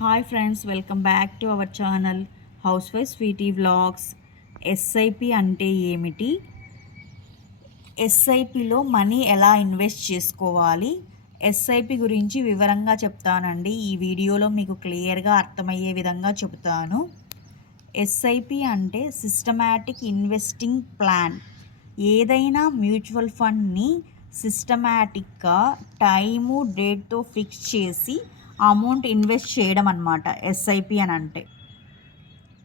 Hi friends, welcome back to our channel house wife sweety vlogs. SIP అంటే ఏమిటి? ఎస్ఐపిలో money ఎలా invest చేసుకోవాలి? ఎస్ఐపి గురించి వివరంగా చెప్తానండి. ఈ వీడియోలో మీకు క్లియర్గా అర్థమయ్యే విధంగా చెబుతాను. ఎస్ఐపి అంటే సిస్టమాటిక్ ఇన్వెస్టింగ్ ప్లాన్. ఏదైనా మ్యూచువల్ ఫండ్ని సిస్టమాటిక్గా టైము డేట్తో ఫిక్స్ చేసి అమౌంట్ ఇన్వెస్ట్ చేయడం అన్నమాట ఎస్ఐపి అని అంటే.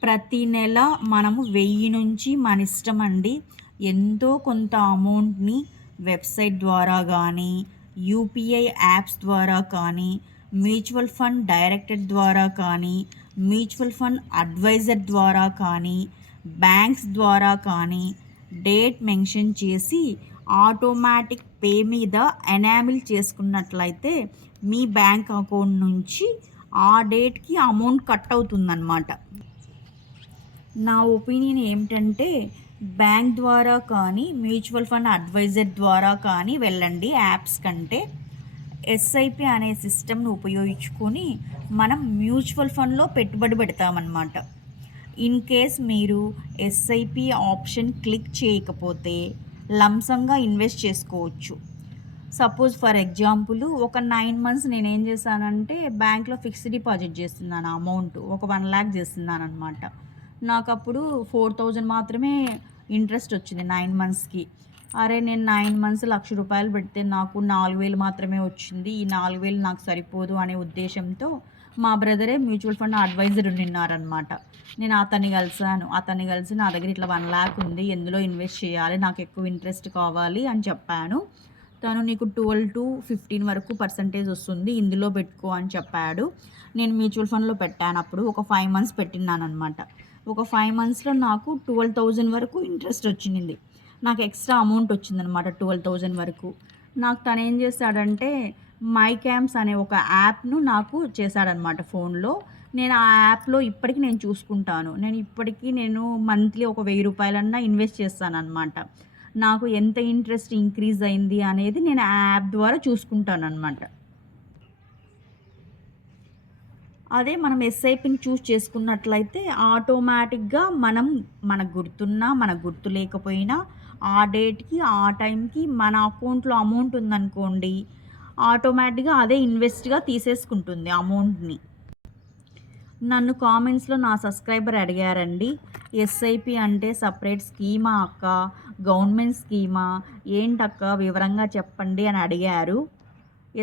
ప్రతి నెల మనము 1000 నుంచి మన ఇష్టం అండి ఎంతో కొంత అమౌంట్ని వెబ్సైట్ ద్వారా కానీ, యూపీఐ యాప్స్ ద్వారా కానీ, మ్యూచువల్ ఫండ్ డైరెక్టెడ్ ద్వారా కానీ, మ్యూచువల్ ఫండ్ అడ్వైజర్ ద్వారా కానీ, బ్యాంక్స్ ద్వారా కానీ డేట్ మెన్షన్ చేసి ఆటోమేటిక్ పే మీద ఎనామిల్ చేసుకున్నట్లయితే మీ బ్యాంక్ అకౌంట్ నుంచి ఆ డేట్కి అమౌంట్ కట్ అవుతుందన్నమాట. నా ఒపీనియన్ ఏమిటంటే బ్యాంక్ ద్వారా కానీ, మ్యూచువల్ ఫండ్ అడ్వైజర్ ద్వారా కానీ వెళ్ళండి యాప్స్ కంటే. ఎస్ఐపి అనే సిస్టమ్ను ఉపయోగించుకొని మనం మ్యూచువల్ ఫండ్లో పెట్టుబడి పెడతామన్నమాట. ఇన్ కేస్ మీరు ఎస్ఐపి ఆప్షన్ క్లిక్ చేయకపోతే లంసంగా ఇన్వెస్ట్ చేసుకోవచ్చు. సపోజ్ ఫర్ ఎగ్జాంపుల్ ఒక 9 months నేనేం చేశానంటే బ్యాంక్లో ఫిక్స్డ్ డిపాజిట్ చేస్తున్నాను. అమౌంట్ ఒక 1 lakh చేస్తున్నాను అనమాట. నాకు అప్పుడు 4000 మాత్రమే ఇంట్రెస్ట్ వచ్చింది 9 monthsకి. అరే నేను 9 months ₹1,00,000 పెడితే నాకు 4000 మాత్రమే వచ్చింది. ఈ 4000 నాకు సరిపోదు అనే ఉద్దేశంతో మా బ్రదరే మ్యూచువల్ ఫండ్ అడ్వైజర్ ఉన్నారనమాట. నేను అతన్ని కలిసి నా దగ్గర ఇట్లా 1 lakh ఉంది, ఎందులో ఇన్వెస్ట్ చేయాలి, నాకు ఎక్కువ ఇంట్రెస్ట్ కావాలి అని చెప్పాను. తను నీకు 12 to 15 వరకు పర్సంటేజ్ వస్తుంది, ఇందులో పెట్టుకో అని చెప్పాడు. నేను మ్యూచువల్ ఫండ్లో పెట్టాను. అప్పుడు ఒక 5 months పెట్టినాను అనమాట. ఒక 5 monthsలో నాకు 12,000 వరకు ఇంట్రెస్ట్ వచ్చింది. నాకు ఎక్స్ట్రా అమౌంట్ వచ్చిందనమాట 12,000 వరకు. నాకు తను ఏం చేశాడంటే మై క్యాంప్స్ అనే ఒక యాప్ను నాకు చేశాడనమాట ఫోన్లో. నేను ఆ యాప్లో ఇప్పటికీ నేను చూసుకుంటాను. నేను మంత్లీ ఒక 1000 రూపాయలన్నా ఇన్వెస్ట్ చేస్తాను అనమాట. నాకు ఎంత ఇంట్రెస్ట్ ఇంక్రీజ్ అయింది అనేది నేను ఆ యాప్ ద్వారా చూసుకుంటాను అనమాట. అదే మనం ఎస్ఐపిని చూస్ చేసుకున్నట్లయితే ఆటోమేటిక్గా మనకు గుర్తున్నా మనకు గుర్తు లేకపోయినా ఆ డేట్కి ఆ టైంకి మన అకౌంట్లో అమౌంట్ ఉందనుకోండి, ఆటోమేటిక్గా అదే ఇన్వెస్ట్గా తీసేసుకుంటుంది అమౌంట్ని. నన్ను కామెంట్స్లో నా సబ్స్క్రైబర్ అడిగారండి, ఎస్ఐపి అంటే సపరేట్ స్కీమా అక్క, గవర్నమెంట్ స్కీమా ఏంటక్క వివరంగా చెప్పండి అని అడిగారు.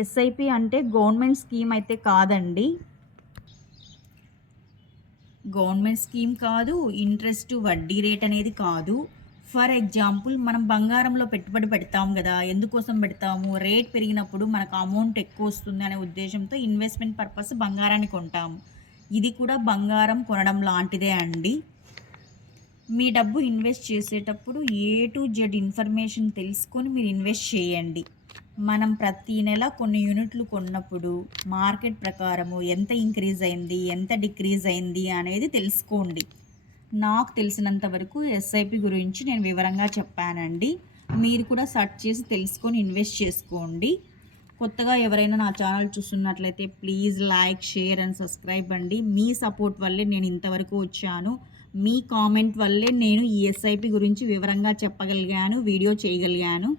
ఎస్ఐపి అంటే గవర్నమెంట్ స్కీమ్ అయితే కాదండి. గవర్నమెంట్ స్కీమ్ కాదు, ఇంట్రెస్ట్ వడ్డీ రేట్ అనేది కాదు. ఫర్ ఎగ్జాంపుల్ మనం బంగారంలో పెట్టుబడి పెడతాం కదా, ఎందుకోసం పెడతాము? రేట్ పెరిగినప్పుడు మనకు అమౌంట్ ఎక్కువ వస్తుంది అనే ఉద్దేశంతో ఇన్వెస్ట్మెంట్ పర్పస్ బంగారాన్ని కొంటాము. ఇది కూడా బంగారం కొనడం లాంటిదే అండి. మీ డబ్బు ఇన్వెస్ట్ చేసేటప్పుడు A to Z ఇన్ఫర్మేషన్ తెలుసుకొని మీరు ఇన్వెస్ట్ చేయండి. మనం ప్రతి నెల కొన్ని యూనిట్లు కొన్నప్పుడు మార్కెట్ ప్రకారము ఎంత ఇంక్రీజ్ అయింది, ఎంత డిక్రీజ్ అయింది అనేది తెలుసుకోండి. నాకు తెలిసినంత వరకు ఎస్ఐపి గురించి నేను వివరంగా చెప్పానండి. మీరు కూడా సెర్చ్ చేసి తెలుసుకొని ఇన్వెస్ట్ చేసుకోండి. కొత్తగా ఎవరైనా నా ఛానల్ చూస్తున్నట్లయితే please like, share and subscribe అండి. మీ సపోర్ట్ వల్లే నేను ఇంతవరకు వచ్చాను. మీ కామెంట్ వల్లే నేను ఈ ఎస్ఐపి గురించి వివరంగా చెప్పగలిగాను, వీడియో చేయగలిగాను.